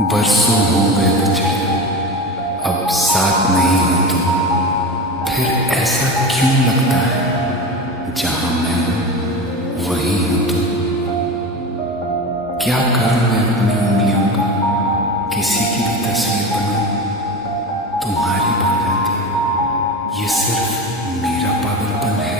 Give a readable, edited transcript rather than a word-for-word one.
बरसों हो गए मुझे, अब साथ नहीं हो तुम। फिर ऐसा क्यों लगता है जहां मैं हूं वहीं हो तुम। क्या करूं मैं अपनी उंगलियों का, किसी की भी तस्वीर बनाऊं तुम्हारी बन जाती है। ये सिर्फ मेरा पागलपन है